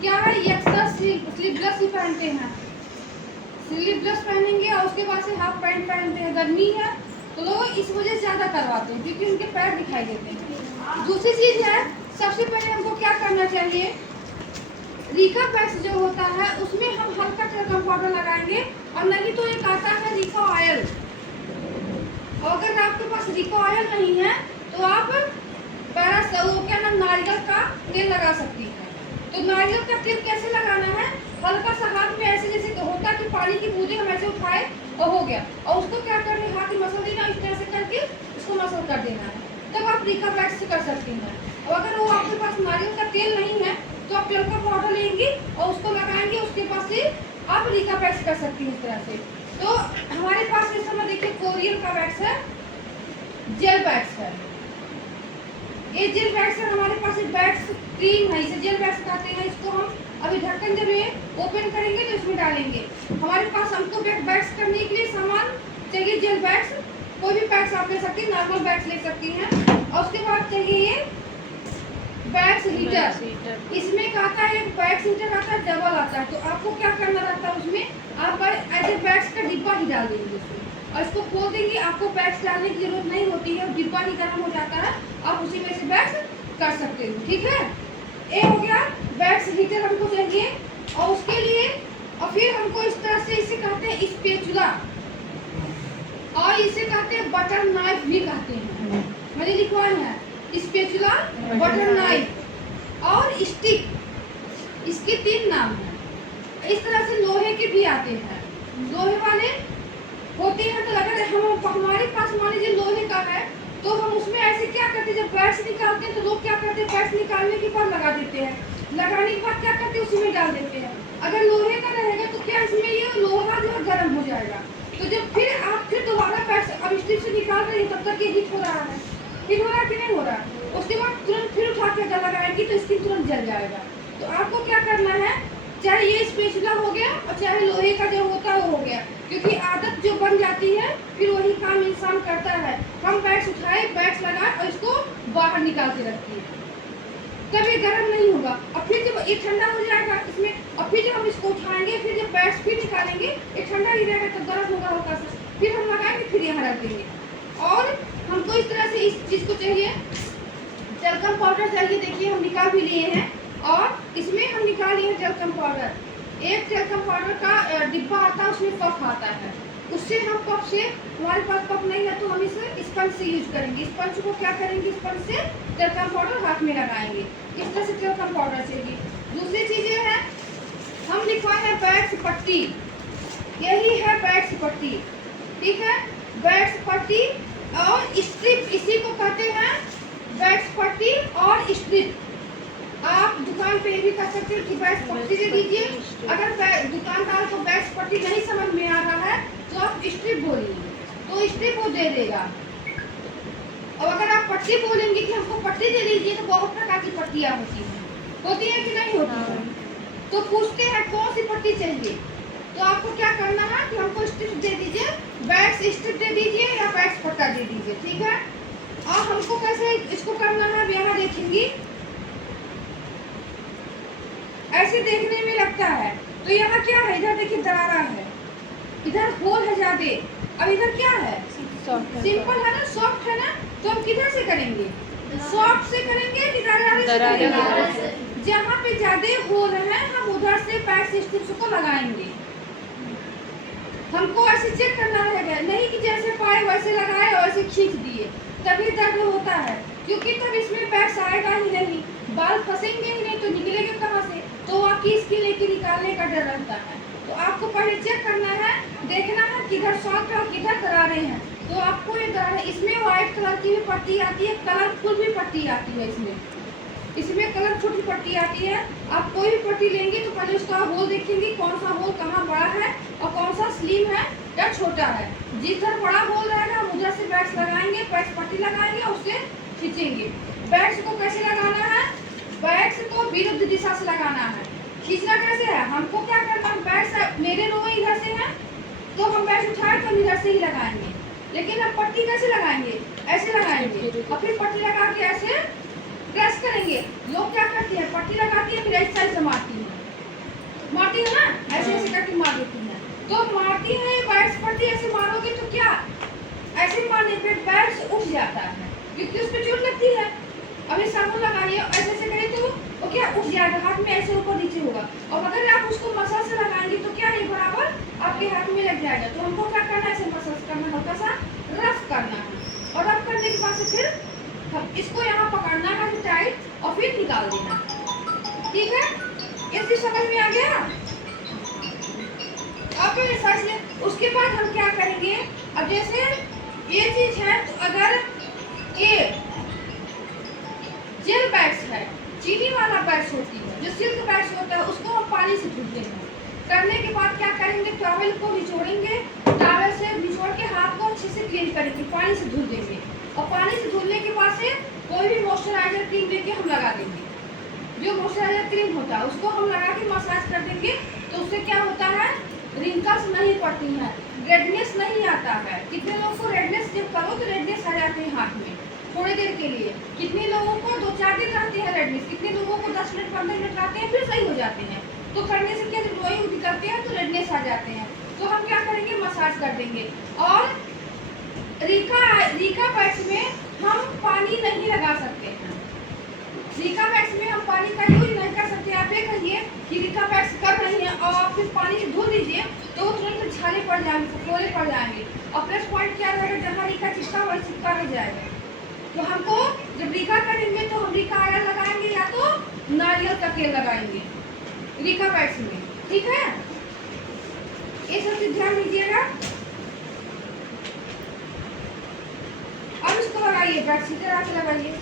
क्या है, ये अक्सर स्लीवलेस ही पहनते हैं, स्लीवलेस पहनेंगे और उसके बाद से हाफ पैंट पहनते हैं। गर्मी है तो लोग इस वजह से ज़्यादा करवाते हैं क्योंकि उनके पैर दिखाई देते हैं। दूसरी चीज़ है, सबसे पहले हमको क्या करना चाहिए, रीका पैक्स जो होता है उसमें हम हल्का टल्कम पाउडर लगाएंगे, और नहीं तो एक आता है रीका ऑयल। और अगर आपके पास रीका ऑयल नहीं है तो आप क्या नाम, नारियल का तेल लगा सकती है। तो नारियल का तेल कैसे लगाना है, हल्का सा हाथ में ऐसे जैसे होता कि पानी की बूंदे हम ऐसे उठाए और हो गया, और उसको क्या करना है, हाथ में मसल देना, इस तरह से करके उसको मसल कर देना है, तब आप रीका पैक्स कर सकती हैं। और अगर वो आपके पास नारियल का तेल नहीं है तो आप टल्कम पाउडर लेंगी और उसको लगाएंगे, उसके पास से आप रीका पैक्स कर सकती हैं इस तरह से। तो हमारे पास इस समय देखिए कोरियल का वैक्स है, जेल वैक्स है, ये जेल वैक्स है हमारे पास, एक वैक्स क्रीम है, इसे जेल वैक्स कहते हैं। इसको हम अभी ढक्कन जब ये ओपन करेंगे तो इसमें डालेंगे। हमारे पास हमको वैक्स करने के लिए सामान चाहिए, जेल वैक्स, कोई भी वैक्स आप ले सकती हैं, नॉर्मल वैक्स ले सकती हैं। और उसके बाद चाहिए ये वैक्स हीटर, इसमें क्या आता है, वैक्स हीटर आता है, डबल आता है। तो आपको क्या करना रहता है, उसमें आप ऐसे वैक्स का डिब्बा ही डाल देंगे उसमें और इसको खोल देंगे, आपको वैक्स डालने की जरूरत नहीं होती है, डिब्बा ही गर्म हो जाता है, आप उसी में से वैक्स कर सकते हो। ठीक है, ये हो गया वैक्स हीटर हमको चाहिए। और उसके लिए और फिर हमको इस तरह से, इसे कहते हैं स्पैचुला, और इसे कहते हैं बटर नाइफ भी कहते हैं, मैंने लिखवाए हैं, स्पैचुला, बटर नाइफ और स्टिक, इसके 3 नाम हैं। इस तरह से लोहे के भी आते हैं, लोहे वाले होते हैं। तो अगर हम हमारे पास मान लीजिए लोहे का है तो हम उसमें ऐसे क्या करते हैं, जब वैक्स निकालते हैं तो लोग क्या करते हैं, वैक्स निकालने के बाद लगा देते हैं, लगाने के बाद क्या करते हैं, उसी में डाल देते हैं। अगर लोहे का रहेगा तो क्या इसमें ये लोहा जो है गर्म हो जाएगा, तो जब फिर आप फिर दोबारा वैक्स अब स्टिक से निकाल रहे हैं तब तक ये हीट हो रहा है, हीट हो रहा है कि नहीं हो रहा है, उसके बाद तुरंत फिर उठा के अगर लगाएंगी तो स्किन तुरंत जल जाएगा। तो आपको क्या करना है, चाहे ये स्पैचुला हो गया और चाहे लोहे का जो होता है वो हो गया, क्योंकि आदत जो बन जाती है फिर वही काम इंसान करता है। हम वैक्स उठाए, वैक्स लगाए और इसको बाहर निकाल के रखिए, तब ये गर्म नहीं होगा। और फिर जब ये ठंडा हो जाएगा इसमें, और फिर जब हम इसको उठाएंगे, फिर जब वैक्स फिर निकालेंगे, ये ठंडा ही रहेगा तो गर्म होगा हल्का सा, फिर हम लगाएंगे, फिर यहाँ रख देंगे। और हमको इस तरह से इस चीज़ को चाहिए, टल्कम पाउडर चाहिए, देखिए हम निकाल भी लिए हैं, और इसमें हम निकाल लिए टल्कम पाउडर। एक टल्कम पाउडर का डिब्बा आता है, उसमें पफ आता है, उससे हम पफ से, हमारे पास पफ नहीं है तो हम इसे स्पंज से यूज करेंगे। स्पंज को क्या करेंगे, स्पंज से टल्कम पाउडर हाथ में लगाएंगे, इस तरह से टल्कम पाउडर चाहिए। दूसरी चीज़ें हैं, हम लिखवाए हैं वैक्स पट्टी, यही है वैक्स पट्टी। ठीक है, वैक्स पट्टी और स्ट्रिप, इसी को कहते हैं वैक्स पट्टी और स्ट्रिप। आप दुकान पे भी कर सकते हैं कि वैक्स पट्टी दे दीजिए, अगर दुकानदार को वैक्स पट्टी नहीं समझ में आ रहा है तो आप स्ट्रिप बोलिए तो स्ट्रिप वो दे देगा। और अगर आप पट्टी बोलेंगे कि हमको पट्टी दे दीजिए तो बहुत प्रकार की पट्टियाँ होती हैं कि नहीं होती है, तो पूछते हैं कौन सी पट्टी चाहिए, तो आपको क्या करना है कि हमको स्ट्रिप दे दीजिए, वैक्स स्ट्रिप दे दीजिए या वैक्स पट्टा दे दीजिए। ठीक है, और हमको कैसे इसको करना है, यहाँ देखेंगी ऐसे देखने में लगता है, तो यहाँ क्या है, इधर देखिए दरारा है, इधर होल है ज्यादा, अब इधर क्या है, सिंपल है ना, सॉफ्ट है ना, तो हम किधर से करेंगे, सॉफ्ट से करेंगे कि दरारे से करेंगे, जहाँ पे ज्यादा होल है हम उधर से वैक्स स्ट्रिप्स को लगाएंगे। हमको ऐसे चेक करना रहेगा, नहीं कि जैसे पाए वैसे लगाए और ऐसे खींच दिए, तभी दर्द होता है, क्योंकि तब इसमें वैक्स आएगा ही नहीं, बाल फंसेंगे ही नहीं तो निकलेंगे कहाँ से, तो आपकी स्किन लेके निकालने का डर रहता है। तो आपको पहले चेक करना है, देखना है किधर सॉफ्ट और किधर दरारें हैं, तो आपको ये दरारें, इसमें व्हाइट कलर की भी पट्टी आती है, कलरफुल भी पट्टी आती है, इसमें कलरफुल की पट्टी आती है। आप कोई भी पट्टी लेंगे तो पहले उसका होल देखेंगे, कौन सा होल कहाँ बड़ा है और कौन सा स्लिम है या छोटा है। जिधर बड़ा होल रहेगा हम उधर से वैक्स लगाएंगे, वैक्स पट्टी लगाएंगे और उससे खींचेंगे। वैक्स को कैसे लगाना है, वैक्स को विरुद्ध दिशा से लगाना है। खींचना कैसे है, हमको क्या करना है, वैक्स मेरे रोए इधर से है तो हम वैक्स उठाए तो इधर से ही लगाएंगे, लेकिन हम पट्टी कैसे लगाएंगे, ऐसे लगाएंगे और फिर पट्टी लगा के ऐसे प्रेस करेंगे। लोग क्या करते हैं, पट्टी लगाती है फिर ऐसे मारती है, मारती है ना, ऐसे ऐसे करके मार देती है। तो मारती है बैट्स पड़ती है, ऐसे मारोगे तो क्या, ऐसे मारने पे बैट्स उठ जाता है क्योंकि उस पर चोट लगती है। अभी साबुन लगाइए, ऐसे ऐसे करें तो वो क्या उठ जाएगा, हाथ में ऐसे ऊपर नीचे होगा। और अगर आप उसको मसाज से लगाएंगे तो क्या ये बराबर आपके हाथ में लग जाएगा। तो हमको क्या करना है, ऐसे मसाज करना, हल्का सा रफ करना है, और रफ करने के बाद से फिर इसको यहाँ पकड़ना है टाइट और फिर निकाल देना। ठीक है, इसकी समझ में आ गया। अब उसके बाद हम क्या करेंगे, अब जैसे ये चीज है, तो अगर ये जेल बैग्स है, चीनी वाला बैग्स होती है, जो सिल्क बैग्स होता है, उसको हम पानी से धुलते हैं। करने के बाद क्या करेंगे, टॉवल को निचोड़ेंगे, टॉवल से निचोड़ के हाथ को अच्छे से क्लीन करेंगे, पानी से धुल देंगे। और पानी से धुलने के बाद से कोई भी मॉइस्चराइजर क्रीम लेके हम लगा देंगे। जो मॉइस्चराइजर क्रीम होता है उसको हम लगा के मसाज कर देंगे, तो उससे क्या होता है, रिंकल्स नहीं पड़ती हैं, रेडनेस नहीं आता है। कितने लोगों को रेडनेस, जब करो तो रेडनेस आ जाते हैं हाथ में थोड़ी देर के लिए, कितने लोगों को 2-4 दिन रहती है रेडनेस, कितने लोगों को 10 मिनट 15 मिनट रहते हैं फिर सही हो जाते हैं। तो करने से क्या, जब लोई करते हैं तो रेडनेस आ जाते हैं। तो हम क्या करेंगे, मसाज कर देंगे। और रीका पैक्स में हम पानी नहीं लगा सकते हैं, रीका पैक्स में हम पानी का यूज नहीं कर सकते। आप ये कहिए कि रीका पैक्स कर रही है और आप फिर पानी से धुल दीजिए तो वो तुरंत छाले पड़ जाएंगे, फफोले पड़ जाएंगे। और प्लस पॉइंट क्या रहेगा, जहाँ रीका चिपका वही चिपका रह जाएगा। तो हमको जब रीका करेंगे तो हम रीका ऑयल लगाएंगे या तो नारियल का तेल लगाएंगे रीका पैक्स में। ठीक है, ये सब चीज ध्यान दीजिएगा। अब इसको लगाइए, बैठ सीधे रख लगाइए।